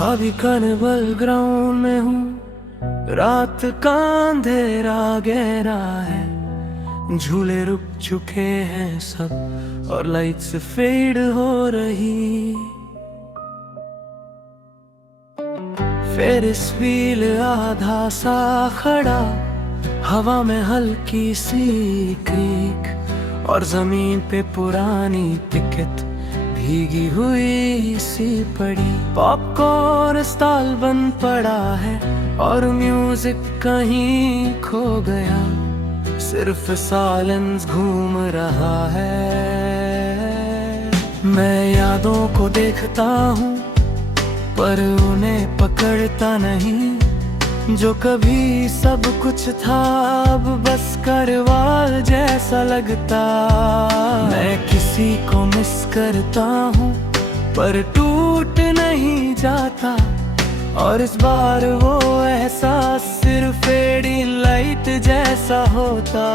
अभी carnival ground में हूँ, रात का अंधेरा गहरा है, झूले रुक चुके हैं सब और लाइट्स फेड हो रही। फेरिस व्हील आधा सा खड़ा, हवा में हल्की सी क्रीक और जमीन पे पुरानी टिकट भीगी हुई सी पड़ी। पॉपकॉर्न स्टॉल बंद पड़ा है और म्यूजिक कहीं खो गया, सिर्फ साइलेंस घूम रहा है। मैं यादों को देखता हूँ पर उन्हें पकड़ता नहीं, जो कभी सब कुछ था अब बस करवाल जैसा लगता। मैं किसी को मिस करता हूँ पर टूट नहीं जाता, और इस बार वो एहसास सिर्फ फेडिंग लाइट जैसा होता।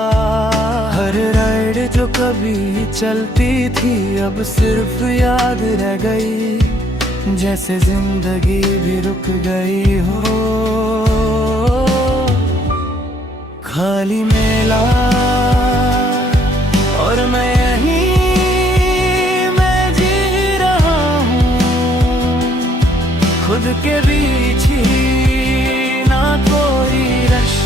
हर राइड जो कभी चलती थी अब सिर्फ याद रह गई, जैसे जिंदगी भी रुक गई हो। खाली मेला और मैं यहीं मैं जी रहा हूँ खुद के बीच ही, ना कोई रश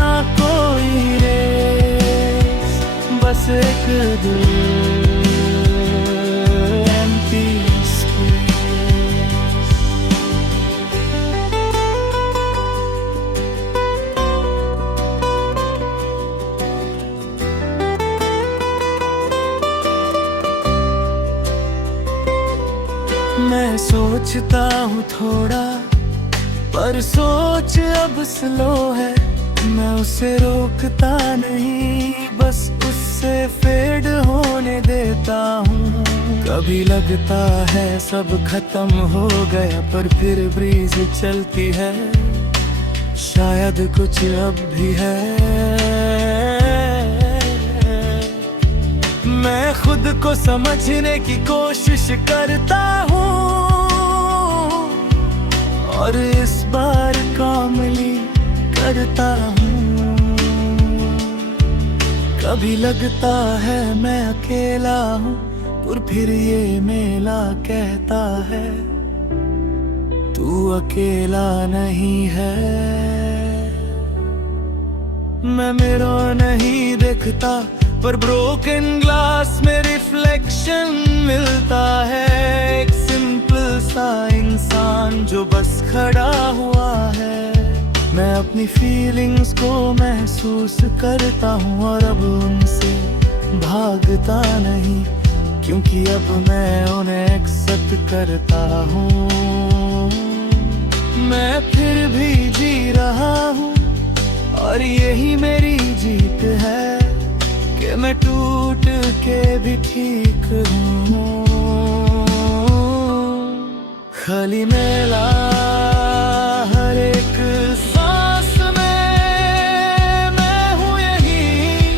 ना कोई रेस, बस एक दिल मैं सोचता हूँ थोड़ा पर सोच अब स्लो है, मैं उसे रोकता नहीं बस उससे फेड होने देता हूँ। कभी लगता है सब खत्म हो गया पर फिर ब्रीज चलती है, शायद कुछ अब भी है। मैं खुद को समझने की कोशिश करता हूँ और इस बार कामली करता हूँ। कभी लगता है मैं अकेला हूँ पर फिर ये मेला कहता है तू अकेला नहीं है। मैं मिरर नहीं देखता पर ब्रोकन ग्लास में रिफ्लेक्शन मिलता है, एक सिंपल सा इंसान जो बस खड़ा हुआ है। मैं अपनी फीलिंग्स को महसूस करता हूँ और अब उनसे भागता नहीं, क्योंकि अब मैं उन्हें एक्सेप्ट करता हूँ। मैं फिर भी जी रहा हूँ और यही मेरी जीत है कि मैं टूट के भी ठीक हूँ। खाली मेला हर एक सांस में मैं हूँ यही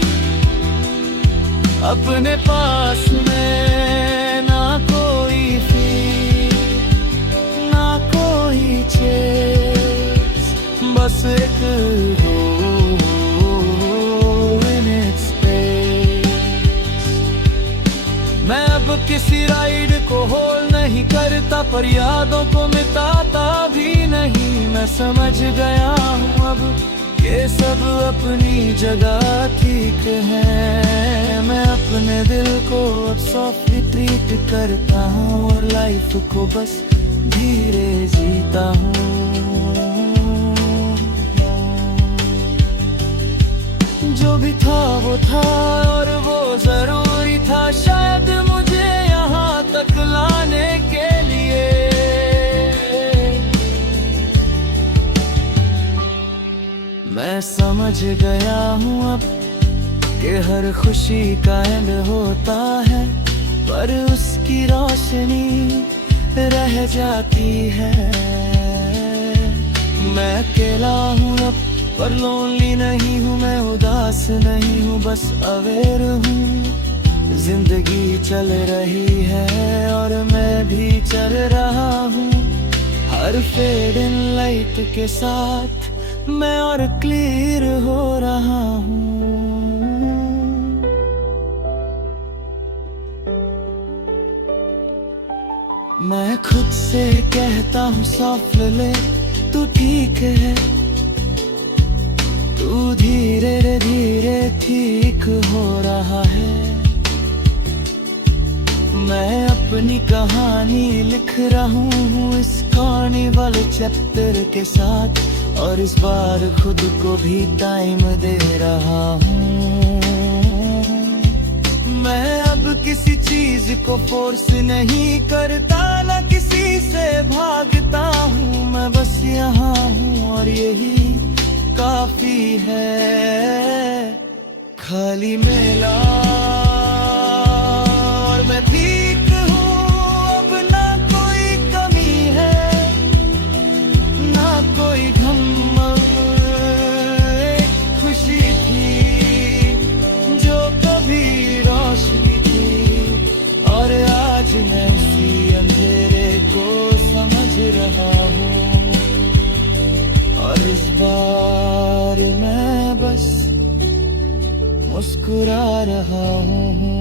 अपने पास में, ना कोई फील ना कोई चेस, बस एक किसी राइड को होल्ड नहीं करता पर यादों को मिटाता भी नहीं। मैं समझ गया हूँ अब ये सब अपनी जगह ठीक है। मैं अपने दिल को अब सॉफ्टली ट्रीट करता हूँ और लाइफ को बस धीरे जीता हूँ। जो भी था वो था और वो जरूरी था शायद मुझे यहाँ तक लाने के लिए। मैं समझ गया हूँ अब कि हर खुशी का एंड होता है पर उसकी रोशनी रह जाती है। मैं अकेला हूँ अब पर लोनली नहीं हूँ, मैं उदास नहीं हूँ, बस अवेयर हूँ। जिंदगी चल रही है और मैं भी चल रहा हूँ। हर फेड इन लाइट के साथ मैं और क्लियर हो रहा हूँ। मैं खुद से कहता हूँ सॉफ्ट ले, तू ठीक है, तू धीरे धीरे ठीक हो रहा है। मैं अपनी कहानी लिख रहा हूँ इस कार्निवल चैप्टर के साथ, और इस बार खुद को भी टाइम दे रहा हूँ। मैं अब किसी चीज को फोर्स नहीं करता, ना किसी से भागता हूँ। मैं बस यहाँ हूँ और यही काफी है। खाली मेला और मैं ठीक हूँ, अब ना कोई कमी है, ना कोई गम, एक खुशी थी जो कभी रोशनी थी, और आज मैं उसी अंधेरे को समझ रहा हूँ। और इस बार मैं बस मुस्कुरा रहा हूँ।